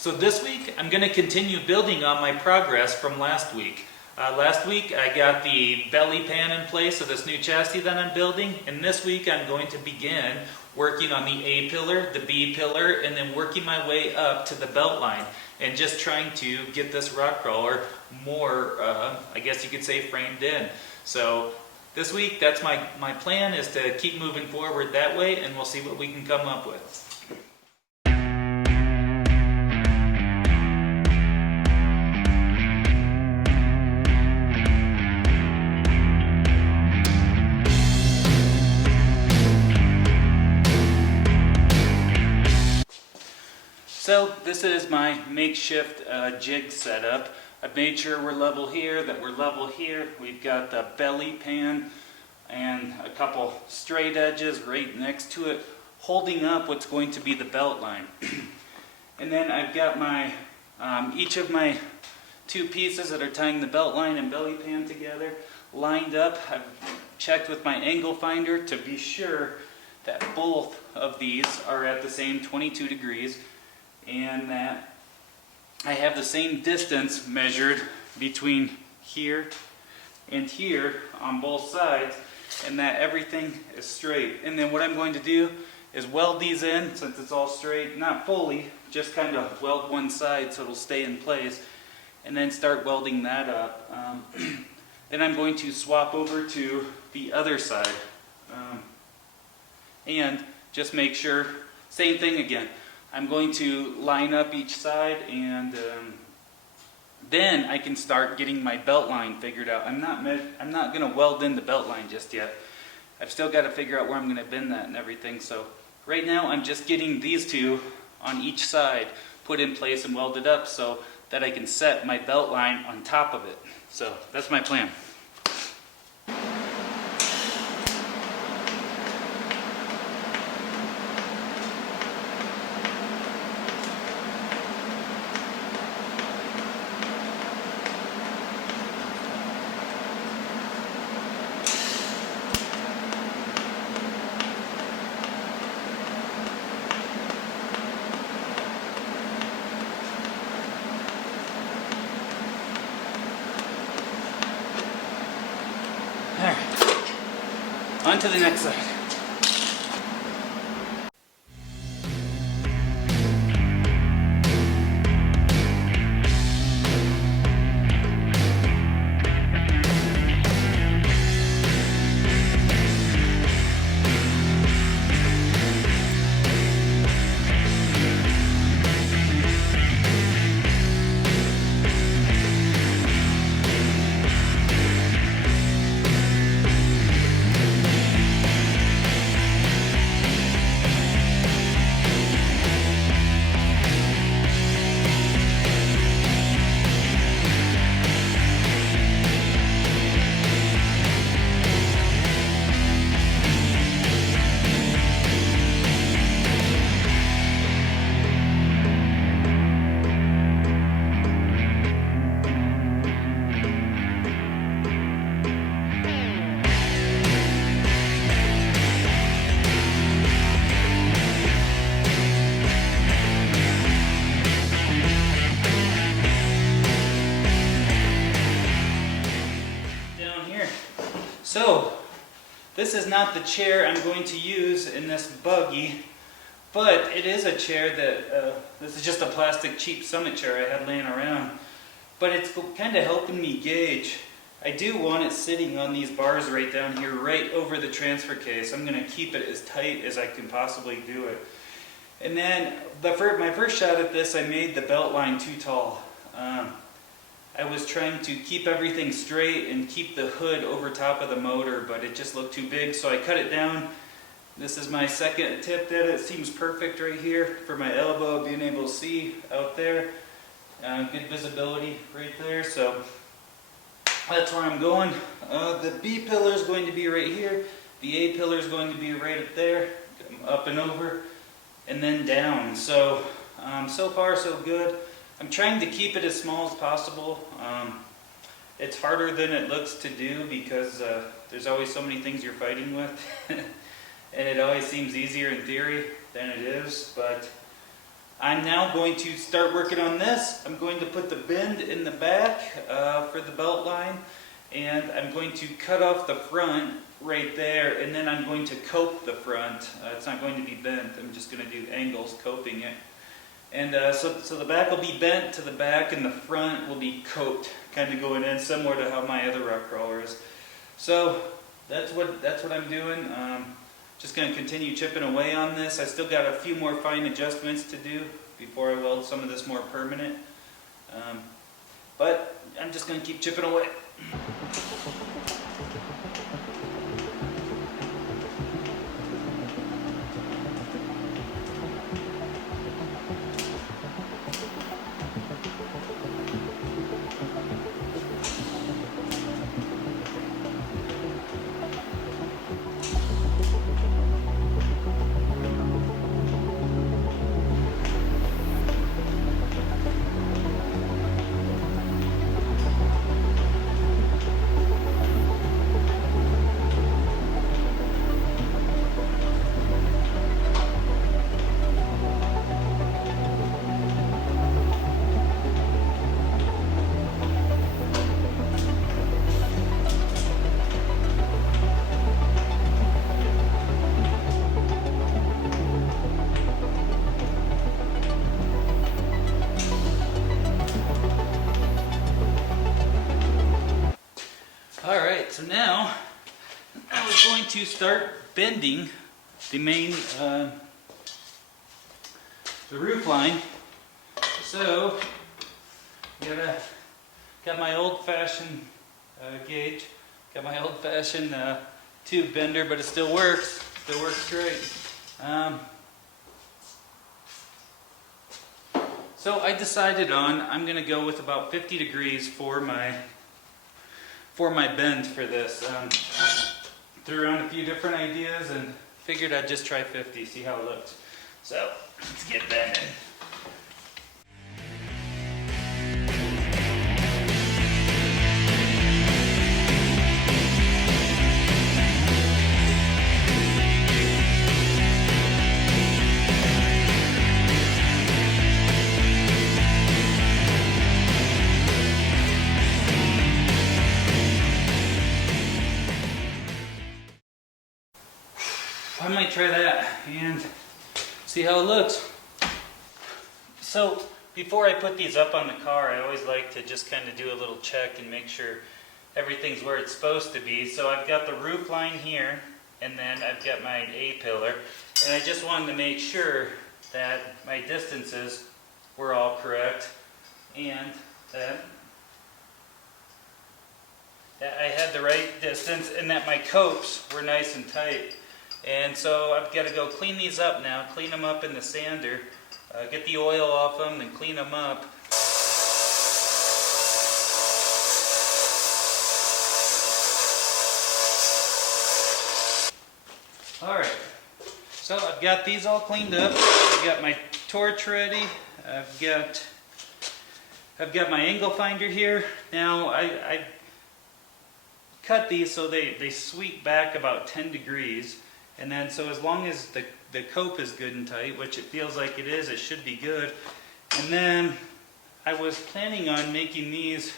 So this week I'm going to continue building on my progress from last week. Last week I got the belly pan in place of this new chassis that I'm building, and this week I'm going to begin working on the A pillar, the B pillar, and then working my way up to the belt line and just trying to get this Rockcrawler more, I guess you could say, framed in. So this week that's my plan, is to keep moving forward that way, and we'll see what we can come up with. So this is my makeshift jig setup. I've made sure we're level here, that we're level here. We've got the belly pan and a couple straight edges right next to it, holding up what's going to be the belt line. And then I've got my each of my two pieces that are tying the belt line and belly pan together lined up. I've checked with my angle finder to be sure that both of these are at the same 22 degrees. And that I have the same distance measured between here and here on both sides, and that everything is straight. And then what I'm going to do is weld these in, since it's all straight, not fully, just kind of weld one side so it'll stay in place, and then start welding that up. Then I'm going to swap over to the other side and just make sure, same thing again. I'm going to line up each side, and then I can start getting my belt line figured out. I'm not going to weld in the belt line just yet. I've still got to figure out where I'm going to bend that and everything. So right now I'm just getting these two on each side put in place and welded up so that I can set my belt line on top of it. So that's my plan. On to the next side. So, this is not the chair I'm going to use in this buggy, but it is a chair that, this is just a plastic cheap Summit chair I had laying around, but it's kind of helping me gauge. I do want it sitting on these bars right down here, right over the transfer case. I'm going to keep it as tight as I can possibly do it. And then, my first shot at this, I made the belt line too tall. I was trying to keep everything straight and keep the hood over top of the motor, but it just looked too big, so I cut it down. This is my second attempt at it. It seems perfect right here for my elbow, being able to see out there. Good visibility right there, so that's where I'm going. The B pillar is going to be right here. The A pillar is going to be right up there, up and over, and then down. So, so far so good. I'm trying to keep it as small as possible. It's harder than it looks to do because there's always so many things you're fighting with. And it always seems easier in theory than it is, but I'm now going to start working on this. I'm going to put the bend in the back for the belt line, and I'm going to cut off the front right there, and then I'm going to cope the front. It's not going to be bent. I'm just going to do angles coping it. And so the back will be bent to the back, and the front will be coped, kind of going in, similar to how my other Rockcrawler is. So that's what I'm doing. Just going to continue chipping away on this. I still got a few more fine adjustments to do before I weld some of this more permanent. But I'm just going to keep chipping away. Alright, so now I was going to start bending the main, the roof line. So, got my old-fashioned gauge, got my old-fashioned tube bender, but it still works great. So I decided I'm going to go with about 50 degrees for my bend for this. Threw around a few different ideas and figured I'd just try 50, see how it looks. So let's get bending. I might try that and see how it looks. So before I put these up on the car, I always like to just kind of do a little check and make sure everything's where it's supposed to be. So I've got the roof line here, and then I've got my A-pillar, and I just wanted to make sure that my distances were all correct and that I had the right distance and that my copes were nice and tight. And so I've got to go clean these up now, clean them up in the sander, get the oil off them, then clean them up. Alright, so I've got these all cleaned up. I've got my torch ready. I've got my angle finder here. Now I cut these so they sweep back about 10 degrees. And then, so as long as the cope is good and tight, which it feels like it is, it should be good. And then I was planning on making these,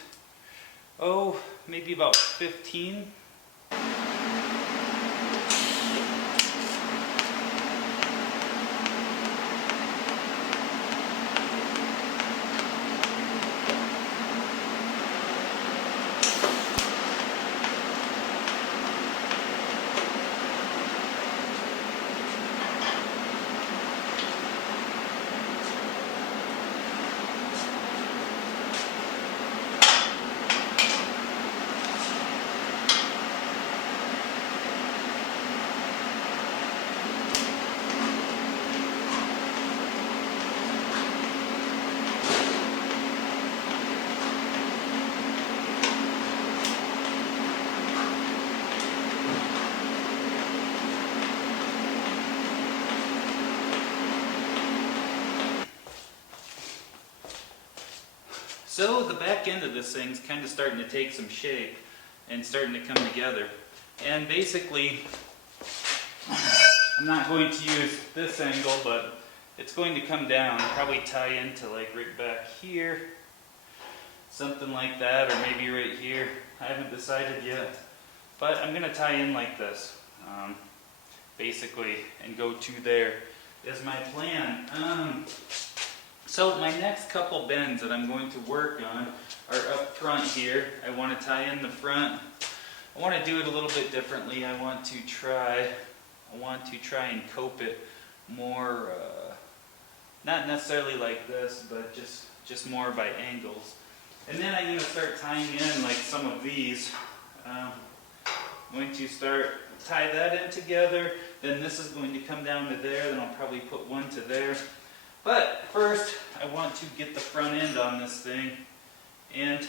maybe about 15. So the back end of this thing's kind of starting to take some shape and starting to come together. And basically, I'm not going to use this angle, but it's going to come down, probably tie into like right back here, something like that, or maybe right here. I haven't decided yet, but I'm going to tie in like this, basically, and go to there is my plan. So my next couple bends that I'm going to work on are up front here. I want to tie in the front. I want to do it a little bit differently. I want to try and cope it more, not necessarily like this, but just more by angles. And then I'm going to start tying in like some of these. I'm going to tie that in together. Then this is going to come down to there. Then I'll probably put one to there. But first, I want to get the front end on this thing and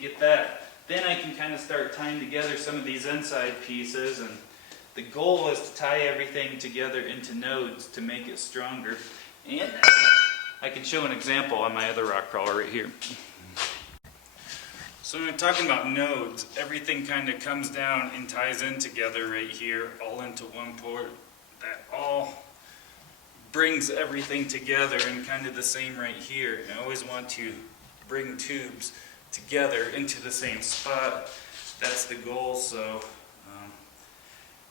get that. Then I can kind of start tying together some of these inside pieces, and the goal is to tie everything together into nodes to make it stronger. And I can show an example on my other rock crawler right here. So when I'm talking about nodes, everything kind of comes down and ties in together right here, all into one port. That all brings everything together and kind of the same right here. And I always want to bring tubes together into the same spot. That's the goal. So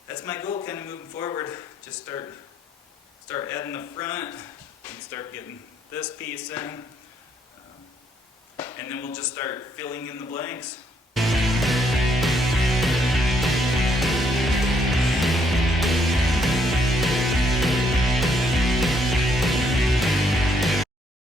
that's my goal kind of moving forward. Just start adding the front and start getting this piece in. And then we'll just start filling in the blanks.